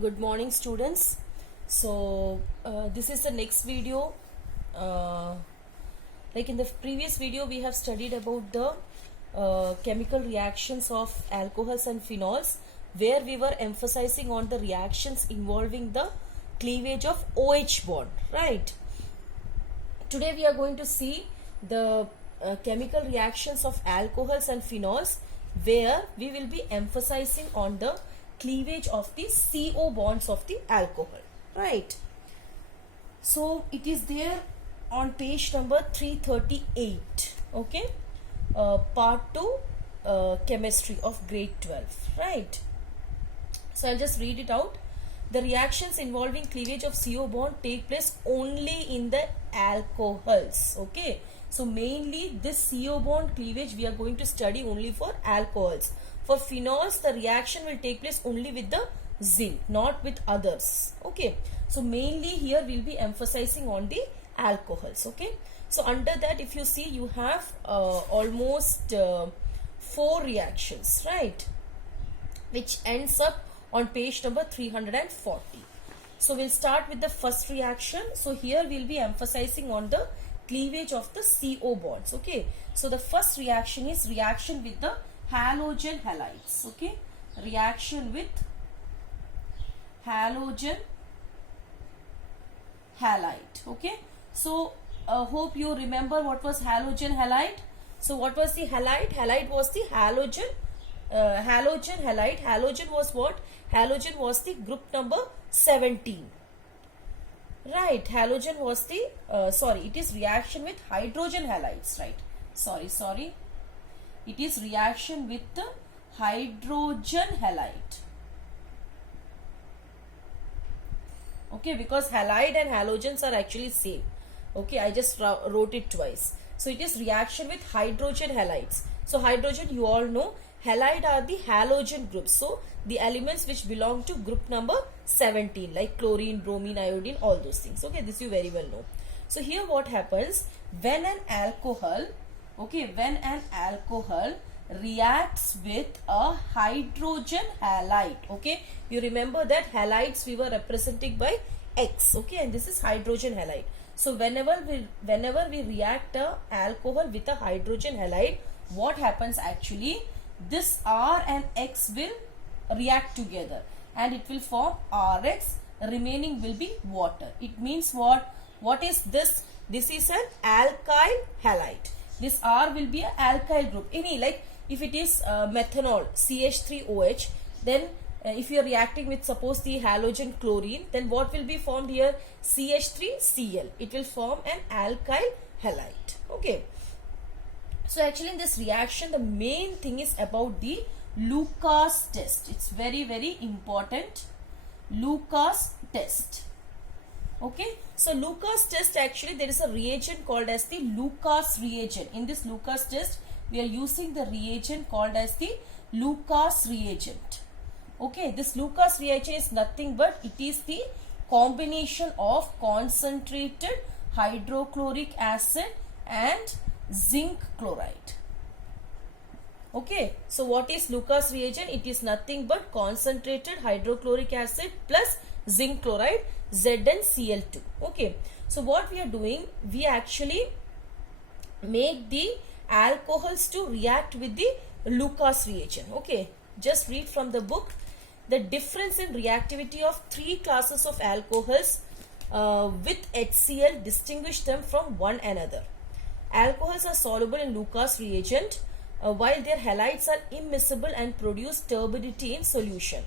Good morning, students. This is the next video. Uh, like in the previous video, we have studied about the chemical reactions of alcohols and phenols, where we were emphasizing on the reactions involving the cleavage of OH bond, right? Today, we are going to see the chemical reactions of alcohols and phenols, where we will be emphasizing on the cleavage of the CO bonds of the alcohol, right? So it is there on page number 338, okay? Part 2, chemistry of grade 12, right? So I'll just read it out. The reactions involving cleavage of CO bond take place only in the alcohols, okay? So mainly this CO bond cleavage we are going to study only for alcohols. For phenols, the reaction will take place only with the zinc, not with others, okay? So mainly here we'll be emphasizing on the alcohols, okay? So under that, if you see, you have almost 4 reactions, right? Which ends up on page number 340. So we'll start with the first reaction. So here we'll be emphasizing on the cleavage of the CO bonds, okay? So the first reaction is reaction with the halogen halides, okay? Reaction with halogen halide, okay? So hope you remember what was halogen halide. So what was the halide? Halide was the halogen halide. Halogen was what? Halogen was the group number 17, right? Halogen was the it is reaction with hydrogen halides, right? Sorry, it is reaction with the hydrogen halide, okay? Because halide and halogens are actually same, okay? I just wrote it twice. So it is reaction with hydrogen halides. So hydrogen, you all know, halide are the halogen groups. So the elements which belong to group number 17, like chlorine, bromine, iodine, all those things, okay? This you very well know. So here what happens, when an alcohol, okay, when an alcohol reacts with a hydrogen halide, okay? You remember that halides we were representing by X, okay? And this is hydrogen halide. So whenever we react a alcohol with a hydrogen halide, what happens actually, this R and X will react together and it will form RX, remaining will be water. It means what? What is this? This is an alkyl halide. This R will be an alkyl group. Any, like if it is methanol, CH3OH, then if you are reacting with, suppose, the halogen chlorine, then what will be formed here? CH3Cl. It will form an alkyl halide, okay? So actually in this reaction, the main thing is about the Lucas test. It's very, very important. Lucas test. Okay. So Lucas test, actually there is a reagent called as the Lucas reagent. In this Lucas test, we are using the reagent called as the Lucas reagent. Okay. This Lucas reagent is nothing but it is the combination of concentrated hydrochloric acid and zinc chloride. Okay, so what is Lucas reagent? It is nothing but concentrated hydrochloric acid plus zinc chloride, ZnCl2. Okay, so what we are doing, we actually make the alcohols to react with the Lucas reagent. Okay, just read from the book. The difference in reactivity of 3 classes of alcohols with HCl distinguish them from one another. Alcohols are soluble in Lucas reagent, while their halides are immiscible and produce turbidity in solution.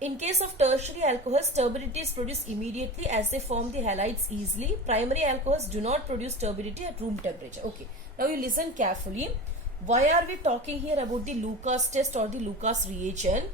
In case of tertiary alcohols, turbidity is produced immediately as they form the halides easily. Primary alcohols do not produce turbidity at room temperature. Okay, now you listen carefully. Why are we talking here about the Lucas test or the Lucas reagent?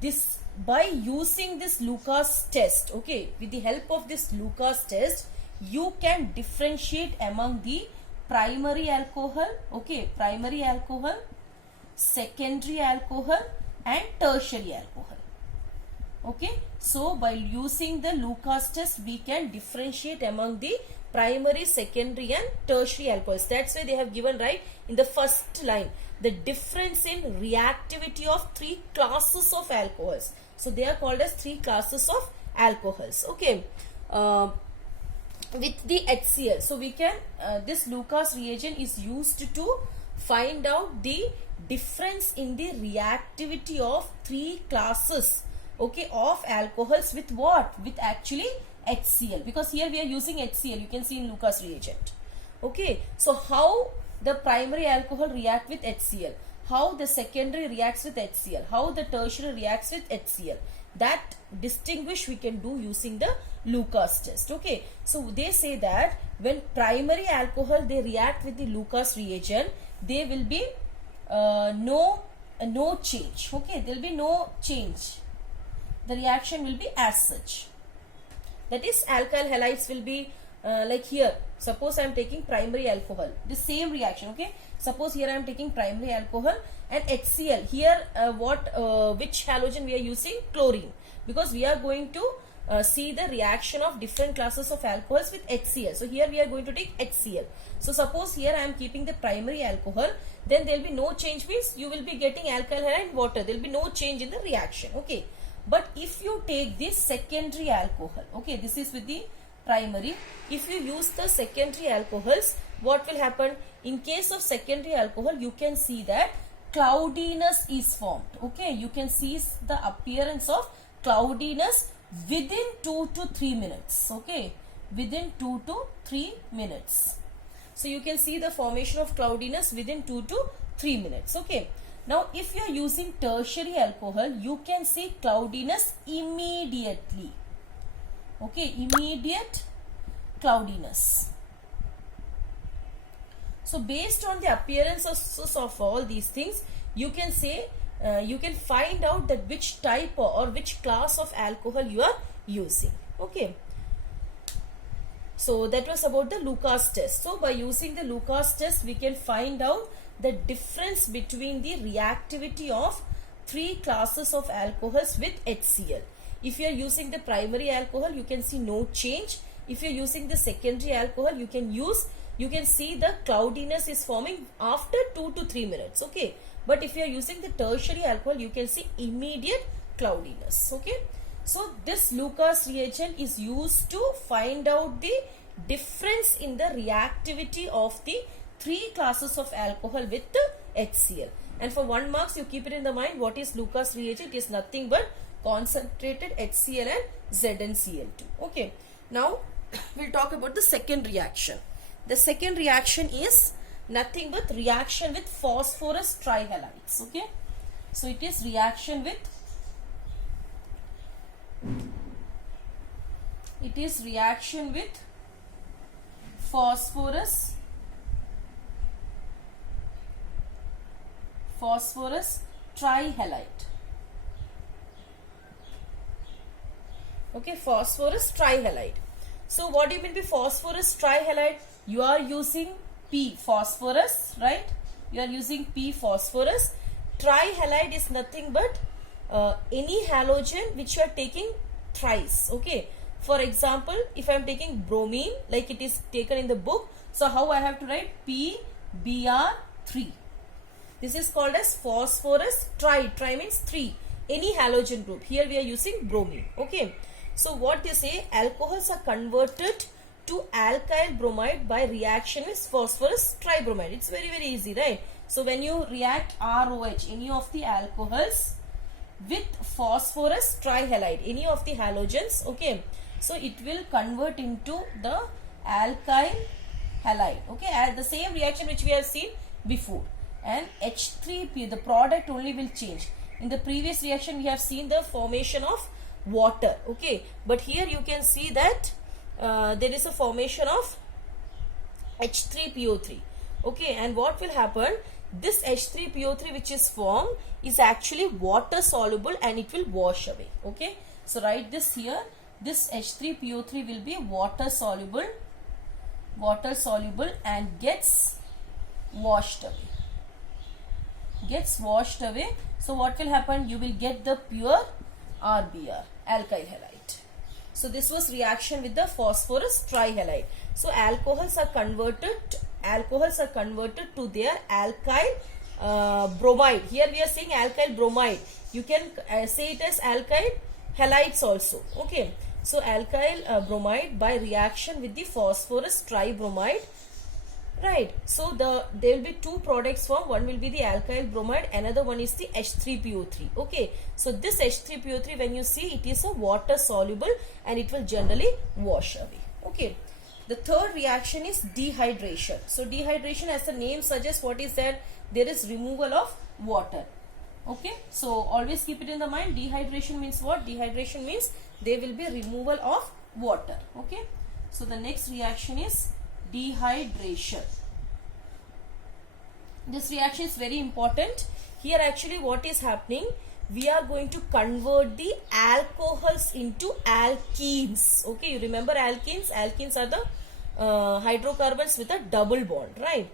This, by using this Lucas test, okay, with the help of this Lucas test, you can differentiate among the primary alcohol, okay, primary alcohol, secondary alcohol and tertiary alcohol. Okay, so by using the Lucas test, we can differentiate among the primary, secondary and tertiary alcohols. That's why they have given, right, in the first line, the difference in reactivity of 3 classes of alcohols. So they are called as three classes of alcohols. Okay. With the HCl, so we can this Lucas reagent is used to find out the difference in the reactivity of three classes, okay, of alcohols with what? With actually HCl, because here we are using HCl, you can see in Lucas reagent. Okay, so how the primary alcohol react with HCl, how the secondary reacts with HCl, how the tertiary reacts with HCl, that distinguish we can do using the Lucas test. Okay, so they say that when primary alcohol they react with the Lucas reagent, there will be no change. Okay, there will be no change, the reaction will be as such. That is, alkyl halides will be like here, suppose I am taking primary alcohol, the same reaction. Okay, suppose here I am taking primary alcohol and HCl, here which halogen we are using? Chlorine, because we are going to see the reaction of different classes of alcohols with HCl. So here we are going to take HCl. So suppose here I am keeping the primary alcohol, then there will be no change, means you will be getting alkyl halide and water, there will be no change in the reaction. Okay, but if you take this secondary alcohol, okay, this is with the primary, if you use the secondary alcohols, what will happen? In case of secondary alcohol, you can see that cloudiness is formed. Okay, you can see the appearance of cloudiness within 2 to 3 minutes. Okay, within 2 to 3 minutes. So you can see the formation of cloudiness within 2 to 3 minutes. Okay, now if you are using tertiary alcohol, you can see cloudiness immediately. Okay, immediate cloudiness. So based on the appearance of all these things, you can say, you can find out that which type or which class of alcohol you are using. Okay, so that was about the Lucas test. So by using the Lucas test, we can find out the difference between the reactivity of three classes of alcohols with HCl. If you are using the primary alcohol, you can see no change. If you are using the secondary alcohol, you can see the cloudiness is forming after 2 to 3 minutes. Okay, but if you are using the tertiary alcohol, you can see immediate cloudiness. Okay, so this Lucas reagent is used to find out the difference in the reactivity of the three classes of alcohol with the HCl. And for 1 marks, you keep it in the mind, what is Lucas reagent? It is nothing but concentrated HCl and ZnCl2. Okay, now we'll talk about the second reaction. The second reaction is nothing but reaction with phosphorus trihalides. Okay, so it is reaction with phosphorus trihalide. Okay, phosphorus trihalide. So what do you mean by phosphorus trihalide? You are using P phosphorus, right? You are using P phosphorus. Trihalide is nothing but any halogen which you are taking thrice. Okay, for example, if I am taking bromine, like it is taken in the book, so how I have to write? PBr3. This is called as phosphorus tri means 3, any halogen group. Here we are using bromine. Okay, so what they say, alcohols are converted to alkyl bromide by reaction with phosphorus tribromide. It's very easy, right? So when you react ROH, any of the alcohols with phosphorus trihalide, any of the halogens, okay, so it will convert into the alkyl halide. Okay, the same reaction which we have seen before, and H3P, the product only will change. In the previous reaction we have seen the formation of water. Okay, but here you can see that there is a formation of H3PO3. Okay, and what will happen? This H3PO3 which is formed is actually water soluble and it will wash away. Okay, so write this here. This H3PO3 will be water soluble and gets washed away. So what will happen? You will get the pure RBr, alkyl halide. So this was reaction with the phosphorus trihalide. So alcohols are converted to their alkyl bromide. Here we are saying alkyl bromide. You can say it as alkyl halides also. Okay, so alkyl bromide by reaction with the phosphorus tribromide. Right, so there will be two products formed. One will be the alkyl bromide, another one is the H3PO3. Okay, so this H3PO3, when you see, it is a water soluble and it will generally wash away. Okay, the third reaction is dehydration. So dehydration, as the name suggests, what is that? There is removal of water. Okay, so always keep it in the mind. Dehydration means what? Dehydration means there will be removal of water. Okay, so the next reaction is dehydration. This reaction is very important. Here actually what is happening, we are going to convert the alcohols into alkenes. Okay, you remember alkenes? Alkenes are the hydrocarbons with a double bond, right?